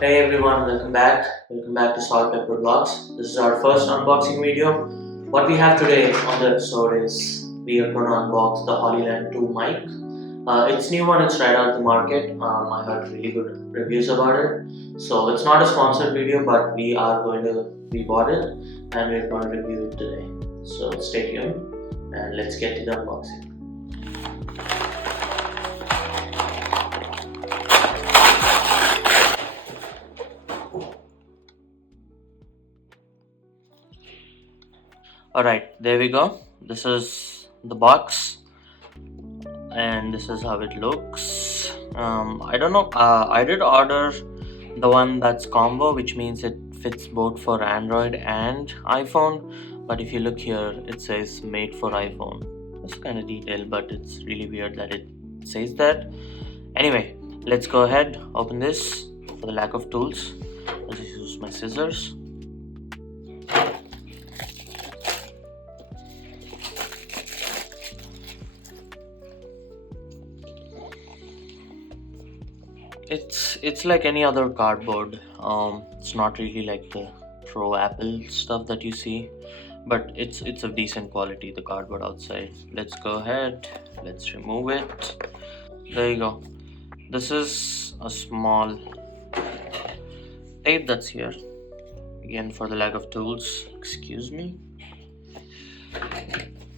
Hey everyone, welcome back. Welcome back to Salt Pepper Vlogs. This is our first unboxing video. What we have today on the episode is we are going to unbox the HOLLYLAND 2 mic. It's new one, it's right out of the market. I heard really good reviews about it. So it's not a sponsored video, but we bought it and we're going to review it today. So stay tuned and let's get to the unboxing. Alright, there we go. This is the box and this is how it looks. I don't know, I did order the one that's combo, which means it fits both for Android and iPhone, but if you look here it says made for iPhone. It's kind of detailed, but it's really weird that it says that. Anyway, let's go ahead, open this. For the lack of tools, I'll just use my scissors. It's like any other cardboard. It's not really like the pro Apple stuff that you see, but it's of decent quality, the cardboard outside. Let's go ahead, let's remove it. There you go. This is a small tape that's here, again for the lack of tools, excuse me.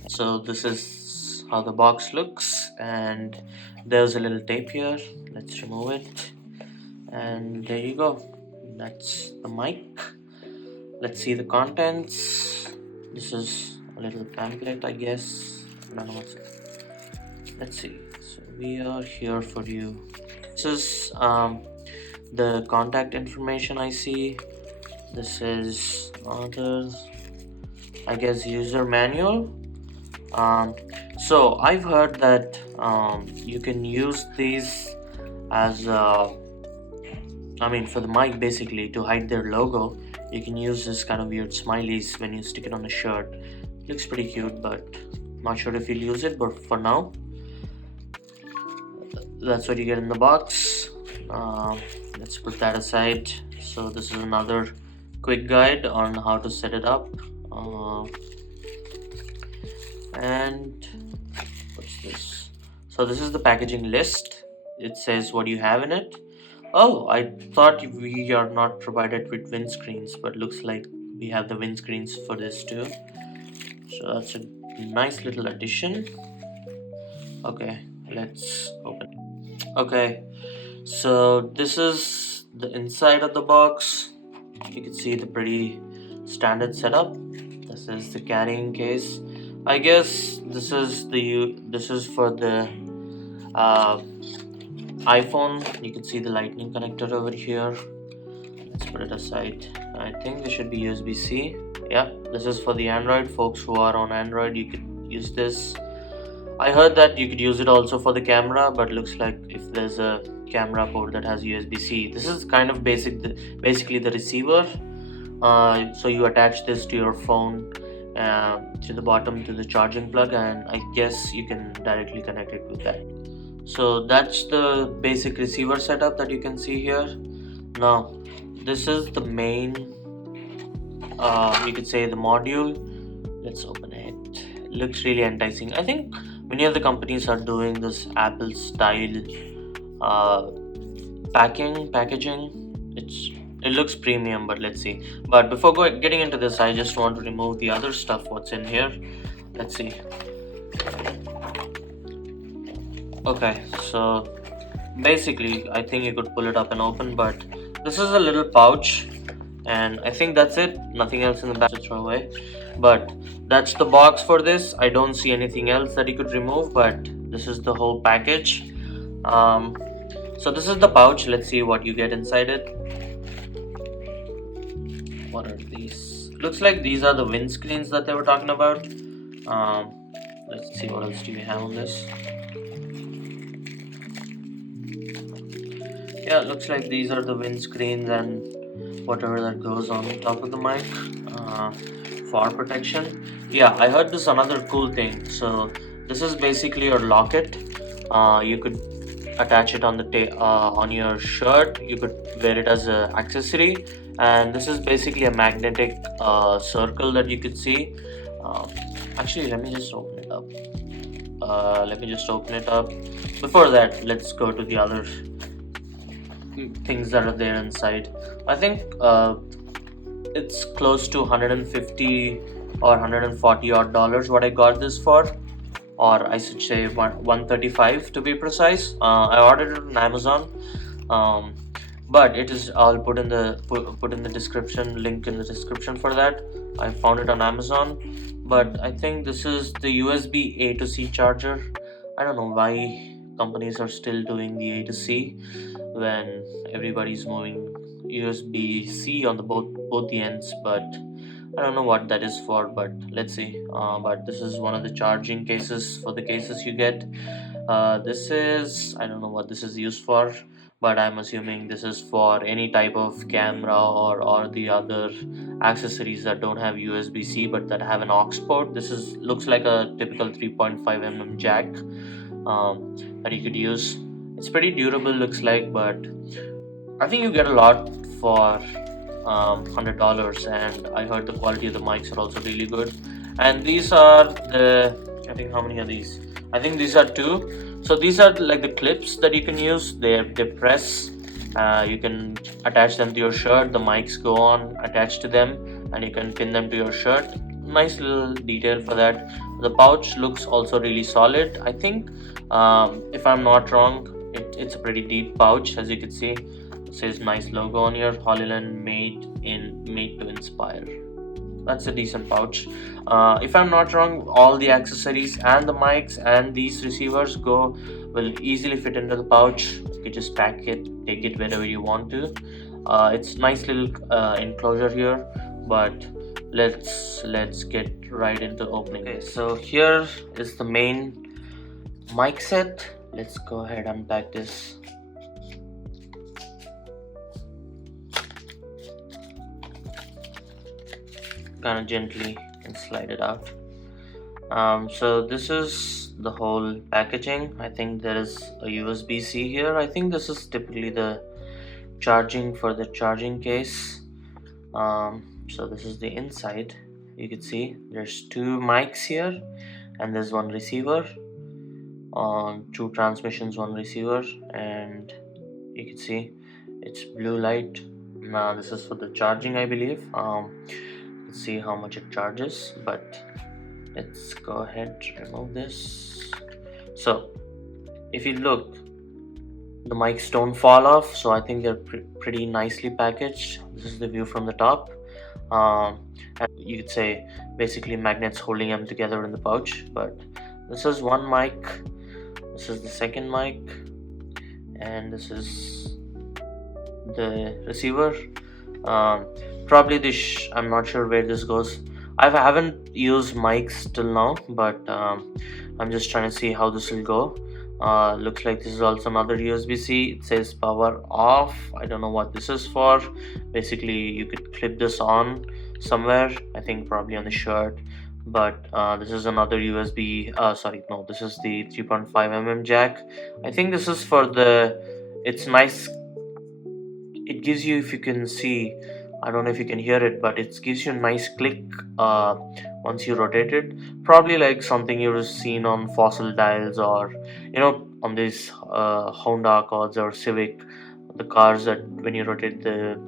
So this is how the box looks, and there's a little tape here. Let's remove it, and there you go. That's the mic. Let's see the contents. This is a little pamphlet, I guess. I don't know what's it. Let's see. So we are here for you. This is the contact information I see. This is I guess user manual. So I've heard that you can use these as for the mic, basically to hide their logo. You can use this kind of weird smileys when you stick it on a shirt. Looks pretty cute, but not sure if you'll use it. But for now, that's what you get in the box. Let's put that aside. So this is another quick guide on how to set it up. And what's this? So this is the packaging list. It says what you have in it. Oh, I thought we are not provided with windscreens, but looks like we have the windscreens for this too. So that's a nice little addition. Okay, let's open it. Okay, so this is the inside of the box. You can see the pretty standard setup. This is the carrying case. I guess this is for the iPhone. You can see the lightning connector over here. Let's put it aside. I think this should be USB-C. Yeah, this is for the Android folks who are on Android. You could use this. I heard that you could use it also for the camera, but looks like if there's a camera port that has USB-C. This is kind of basically the receiver. So you attach this to your phone, to the bottom to the charging plug, and I guess you can directly connect it with that. So that's the basic receiver setup that you can see here. Now this is the main, you could say the module. Let's open it. Looks really enticing. I think many of the companies are doing this Apple style packaging. It looks premium, but let's see. But before getting into this, I just want to remove the other stuff what's in here. Let's see. Okay, so basically I think you could pull it up and open, but this is a little pouch, and I think that's it. Nothing else in the back to throw away, but that's the box for this. I don't see anything else that you could remove, but this is the whole package. So this is the pouch. Let's see what you get inside it. What are these? Looks like these are the windscreens that they were talking about. Let's see, what else do we have on this? Yeah, looks like these are the windscreens and whatever that goes on top of the mic for protection. Yeah, I heard this another cool thing. So this is basically your locket. You could attach it on the on your shirt. You could wear it as an accessory, and this is basically a magnetic circle that you could see. Actually, let me just open it up. Before that, let's go to the other things that are there inside. I think it's close to 150 or 140 odd dollars what I got this for, or I should say 135 to be precise. I ordered it on Amazon, um, but it is, I'll put in the put in the description, link in the description for that. I found it on Amazon, but I think this is the USB A to C charger. I don't know why companies are still doing the A to C when everybody's moving USB C on the both the ends, but I don't know what that is for, but let's see. But this is one of the charging cases for the cases you get. This is, I don't know what this is used for, but I'm assuming this is for any type of camera or the other accessories that don't have USB-C but that have an aux port. This is looks like a typical 3.5 mm jack that you could use. It's pretty durable, looks like, but I think you get a lot for $100, and I heard the quality of the mics are also really good. And these are the, I think, how many are these? I think these are two. So these are like the clips that you can use. They press. You can attach them to your shirt. The mics go on attached to them, and you can pin them to your shirt. Nice little detail for that. The pouch looks also really solid. I think, if I'm not wrong, it's a pretty deep pouch, as you can see. It says nice logo on here, HOLLYLAND made to inspire. That's a decent pouch. If I'm not wrong, all the accessories and the mics and these receivers will easily fit into the pouch. You can just pack it, take it wherever you want to. It's nice little enclosure here, but let's get right into opening. Okay, so here is the main mic set. Let's go ahead and unpack this. Kind of gently and slide it out. So this is the whole packaging. I think there is a USB-C here. I think this is typically the charging for the charging case. So this is the inside. You can see there's two mics here, and there's one receiver. Two transmissions, one receiver, and you can see it's blue light. Now this is for the charging, I believe. Let's see how much it charges, but let's go ahead and remove this. So if you look, the mics don't fall off, so I think they're pretty nicely packaged. This is the view from the top. And you could say basically magnets holding them together in the pouch. But this is one mic, this is the second mic, and this is the receiver. Probably this, I'm not sure where this goes. I haven't used mics till now, but I'm just trying to see how this will go. Looks like this is also another USB-C. It says power off. I don't know what this is for. Basically you could clip this on somewhere, I think probably on the shirt. But this is another USB, sorry, no, this is the 3.5 mm jack. I think this is for the, it's nice, it gives you, if you can see, I don't know if you can hear it, but it gives you a nice click once you rotate it. Probably like something you've seen on fossil dials, or you know, on these Honda Accords or Civic, the cars that when you rotate the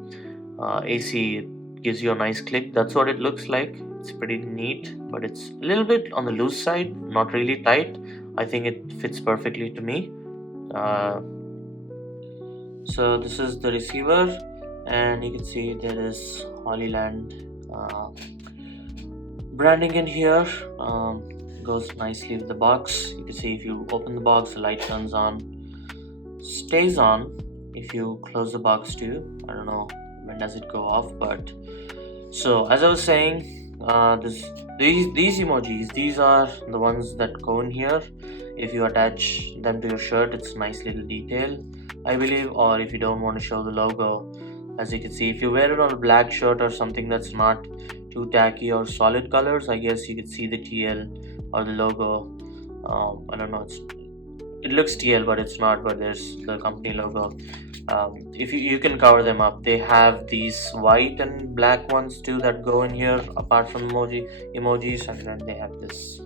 AC, it gives you a nice click. That's what it looks like. It's pretty neat, but it's a little bit on the loose side, not really tight. I think it fits perfectly to me. So this is the receiver, and you can see there is HOLLYLAND branding in here. Goes nicely with the box. You can see if you open the box, the light turns on, stays on. If you close the box too, I don't know when does it go off. But so as I was saying, these emojis, these are the ones that go in here. If you attach them to your shirt, it's a nice little detail, I believe. Or if you don't want to show the logo, as you can see, if you wear it on a black shirt or something that's not too tacky or solid colors, I guess you could see the TL or the logo. I don't know, it looks TL, but it's not. But there's the company logo. If you can cover them up. They have these white and black ones too that go in here, apart from emojis, and then they have this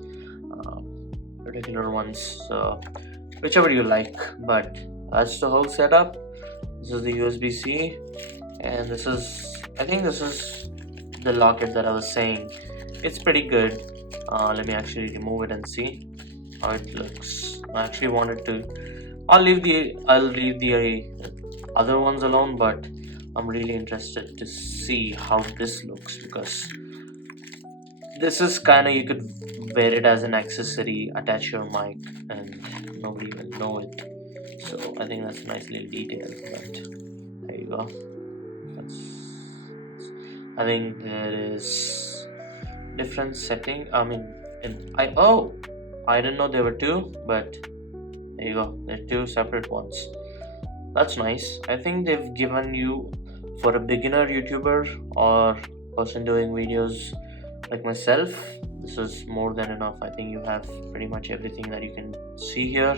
regular ones. So whichever you like. But that's the whole setup. This is the USB-C, and this is, I think this is the locket that I was saying. It's pretty good. Let me actually remove it and see how it looks. I actually wanted to. I'll leave the other ones alone, but I'm really interested to see how this looks, because this is kind of, you could wear it as an accessory, attach your mic, and nobody will know it. So I think that's a nice little detail. But there you go. That's, I think there is different setting. I mean, I didn't know there were two, but there you go. They're two separate ones. That's nice. I think they've given you, for a beginner YouTuber or person doing videos like myself, this is more than enough. I think you have pretty much everything that you can see here.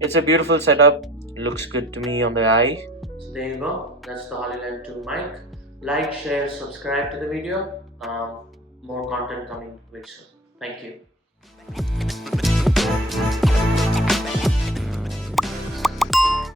It's a beautiful setup. It looks good to me on the eye. So there you go. That's the HOLLYLAND 2 mic. Like, share, subscribe to the video. More content coming very soon. Thank you.